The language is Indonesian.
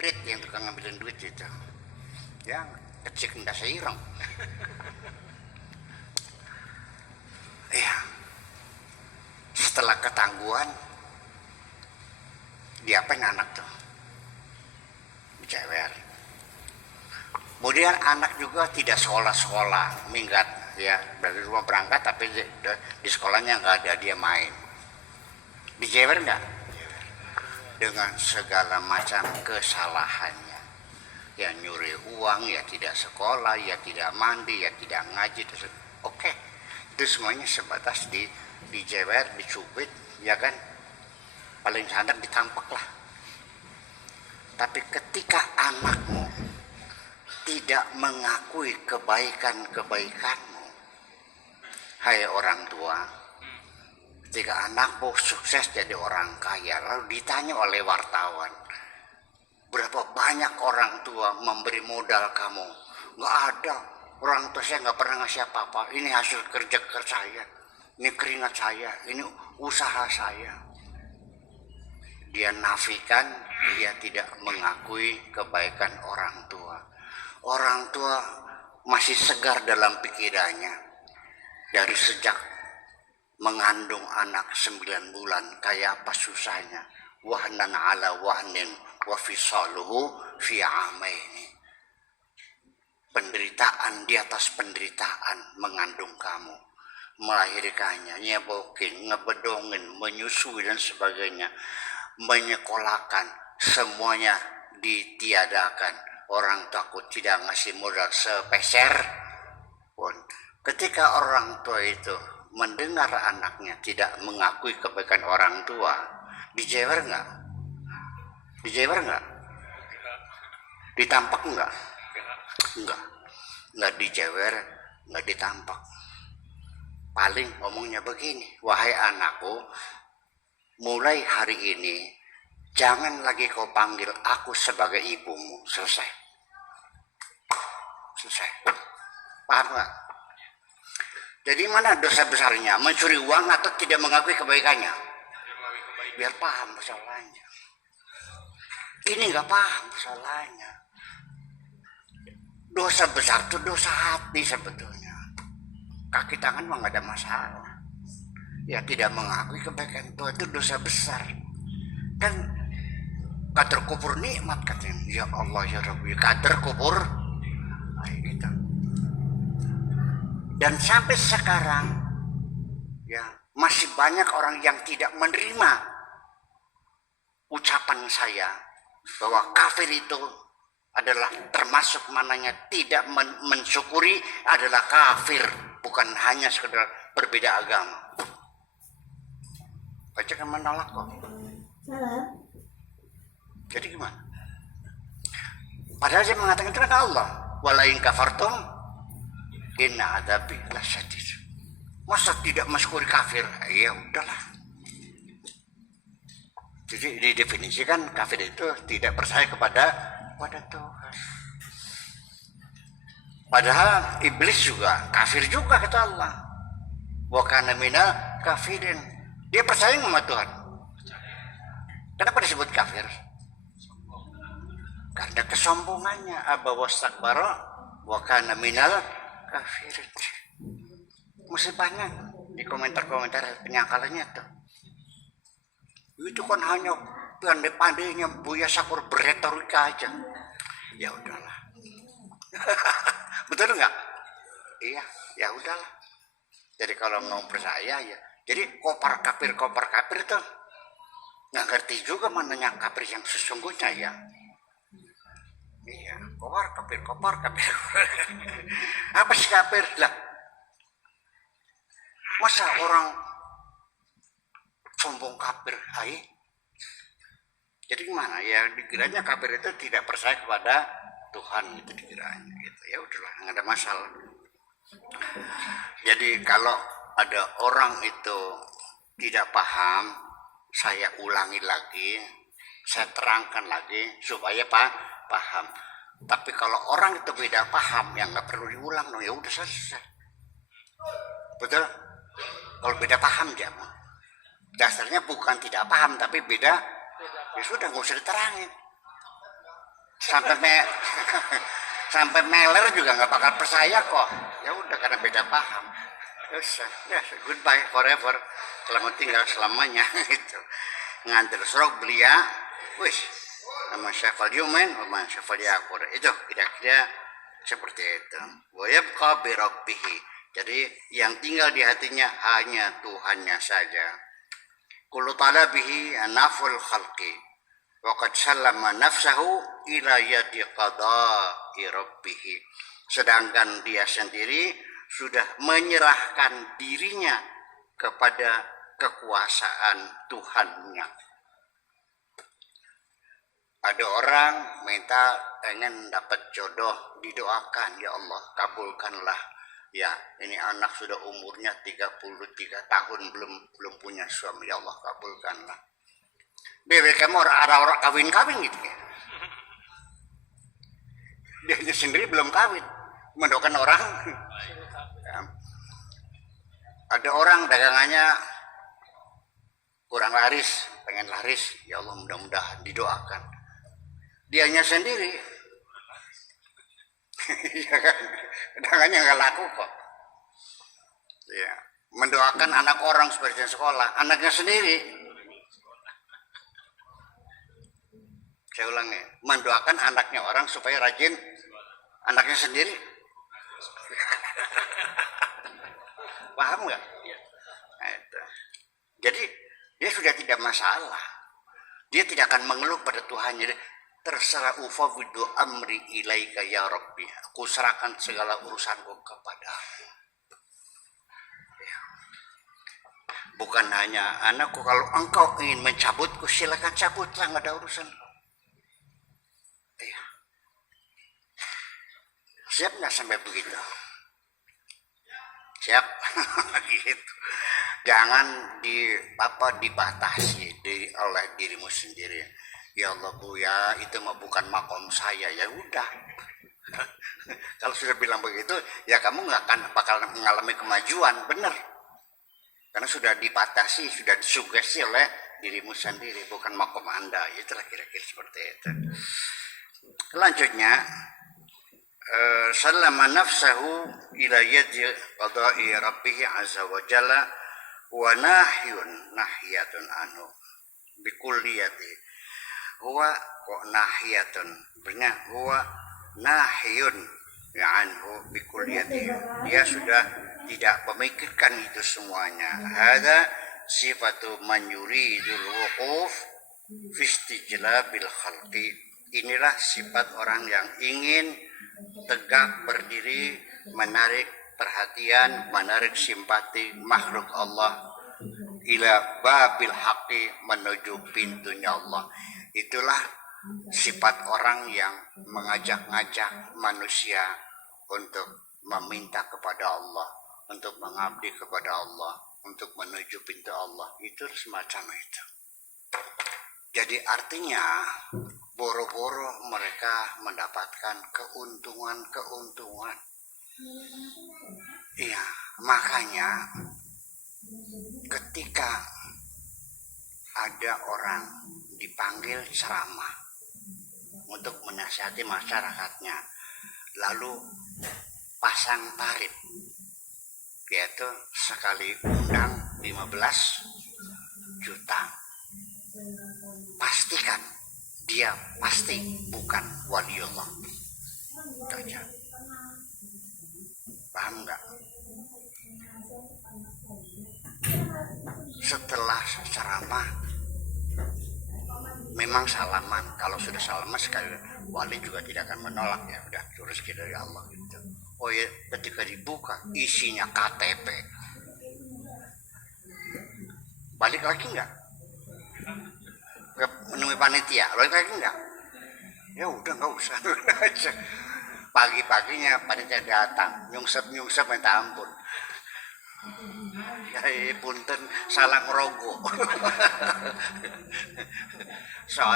Prit yang tukang ngambilin duit itu. Ya, kecik ndak seirong. Iya. Setelah ketangguhan, diapain anak tuh? Dicewer. Kemudian anak juga tidak sekolah-sekolah, minggat ya, dari rumah berangkat tapi di sekolahnya nggak ada, dia main. Dicewer nggak? Dengan segala macam kesalahannya. Ya nyuri uang, ya tidak sekolah, ya tidak mandi, ya tidak ngaji. Oke, itu semuanya sebatas dijewer, dicubit, ya kan? Paling sadar ditampak lah. Tapi ketika anakmu tidak mengakui kebaikan-kebaikanmu, hai orang tua, ketika anakmu sukses jadi orang kaya, lalu ditanya oleh wartawan, berapa banyak orang tua memberi modal kamu? Nggak ada, orang tua saya nggak pernah ngasih apa-apa. Ini hasil kerja saya, ini keringat saya, ini usaha saya. Dia nafikan, dia tidak mengakui kebaikan orang tua. Orang tua masih segar dalam pikirannya. Dari sejak mengandung anak 9 bulan, kayak apa susahnya. Wahnan ala wahnin wa fisaluhu fi amaini. Penderitaan di atas penderitaan mengandung kamu, melahirkannya, nyebokin, ngebedongin, menyusui dan sebagainya, menyekolahkan, semuanya ditiadakan. Orang takut tidak ngasih modal sepeser pun. Ketika orang tua itu mendengar anaknya tidak mengakui kebaikan orang tua, dijewer nggak? Dijewer nggak? Ditampak nggak? Nggak dijewer, nggak ditampak. Paling ngomongnya begini, wahai anakku, mulai hari ini jangan lagi kau panggil aku sebagai ibumu. Selesai. Paham nggak? Jadi mana dosa besarnya? Mencuri uang atau tidak mengakui kebaikannya? Biar paham masalahnya. Ini nggak paham masalahnya. Dosa besar itu dosa hati sebetulnya. Kaki tangan mah nggak ada masalah. Ya tidak mengakui kebaikan itu dosa besar. Kan kader kubur nikmat katanya. Ya Allah ya Rabbi, kader kubur. Gitu. Dan sampai sekarang ya masih banyak orang yang tidak menerima ucapan saya bahwa kafir itu adalah termasuk mananya tidak mensyukuri adalah kafir, bukan hanya sekedar berbeda agama. Baca kan menolak kok. Jadi gimana? Padahal saya mengatakan itu kan Allah. Walain kafartum inna adabi lasyadid. Masa tidak mensyukuri kafir? Ya udahlah. Jadi didefinisikan kafir itu tidak percaya kepada Tuhan. Padahal iblis juga kafir juga kata Allah. Wa kana minal kafirin. Dia percaya sama Tuhan. Kenapa disebut kafir? Karena kesombongannya. Aba wastakbara wa kana minal kafirin. Masih banyak di komentar-komentar penyangkalannya tuh. Itu kan hanya pandai-pandainya Buya Sakur berretorika aja. Ya udahlah. Betul nggak? Iya, ya udahlah. Jadi kalau mau percaya ya. Jadi kopar kafir tuh nggak ngerti juga mananya kafir yang sesungguhnya ya. Iya, kopar kafir. Apa sih kafir lah? Masa orang sombong kafir, hai? Jadi gimana ya, dikiranya kafir itu tidak percaya kepada Tuhan, itu dikiranya gitu. Ya udahlah, nggak ada masalah. Jadi kalau ada orang itu tidak paham, saya ulangi lagi, saya terangkan lagi supaya paham. Tapi kalau orang itu beda paham, ya nggak perlu diulang dong, ya udah selesai. Betul? Kalau beda paham jangan. Dasarnya bukan tidak paham tapi beda, ya sudah nggak usah diterangin. sampai sampai meler juga nggak bakal percaya kok. Ya udah, karena beda paham. Ya, goodbye forever, selamat tinggal selamanya. Itu ngantar serok belia, wis sama syafal yumen, sama syafal yakur. Itu kira-kira seperti itu. Wayabqa bi rabbih. Jadi yang tinggal di hatinya hanya Tuhannya saja. Kullu talabihi naful khalqi wa qad sallama nafsahu ila yadi qada'i rabbih. Sedangkan dia sendiri sudah menyerahkan dirinya kepada kekuasaan Tuhannya. Ada orang minta pengen dapat jodoh, didoakan, ya Allah kabulkanlah. Ya, ini anak sudah umurnya 33 tahun belum punya suami, ya Allah kabulkanlah. Bebek kamu orang kawin-kawin gitu ya. Dia sendiri belum kawin, mendoakan orang. Ya. Ada orang dagangannya kurang laris, pengen laris, ya Allah mudah-mudahan didoakan. Dianya sendiri, ya kan, dagangannya nggak laku kok. Ya, mendoakan anak orang seperti sekolah, anaknya sendiri. Saya ulangi, mendoakan anaknya orang supaya rajin, anaknya sendiri. Paham nggak? Nah, itu. Jadi dia sudah tidak masalah. Dia tidak akan mengeluh pada Tuhan. Jadi, terserah ufawwidu amri ilaika ya Rabbi. Aku serahkan segala urusanku kepadamu. Ya. Bukan hanya anakku, kalau engkau ingin mencabutku silakan cabutlah, nggak ada urusan. Ya. Siap nggak sampai begitu? Siap. Gitu. Jangan dibatasi oleh dirimu sendiri. Ya Allah Bu, ya itu mah bukan makom saya. Ya udah. Kalau sudah bilang begitu, ya kamu nggak akan bakal mengalami kemajuan, benar. Karena sudah dibatasi, sudah disugesti oleh dirimu sendiri, bukan makom Anda. Itulah kira-kira seperti itu. Selanjutnya, sallama nafsahu ila yadi qada'i rabbih azza wa jalla wa nahiyatun anhu bikulliyati. Huwa kok nahiyatun, benar, huwa nahiyun anhu bikulliyati. Dia sudah tidak memikirkan itu semuanya. Hada sifatu man yuridul wuquf fi istijlabil khalqi. Inilah sifat orang yang ingin tegak berdiri, menarik perhatian, menarik simpati makhluk Allah ila babil haqqi, menuju pintunya Allah. Itulah sifat orang yang mengajak-ngajak manusia untuk meminta kepada Allah, untuk mengabdi kepada Allah, untuk menuju pintu Allah. Itu semacam itu. Jadi artinya boro-boro mereka mendapatkan keuntungan. Iya, makanya ketika ada orang dipanggil ceramah untuk menasihati masyarakatnya, lalu pasang tarif, yaitu sekali undang 15 juta. Pastikan dia pasti bukan waliullah. Itu aja. Paham nggak? Setelah ceramah memang salaman. Kalau sudah salaman sekali, wali juga tidak akan menolak, ya udah rezeki dari Allah gitu. Oh ya, ketika dibuka isinya KTP, balik lagi nggak? Menemui panitia, balik lagi nggak? Ya udah nggak usah. Pagi-paginya panitia datang, nyungsep minta ampun. Ya punten salah ngerogo.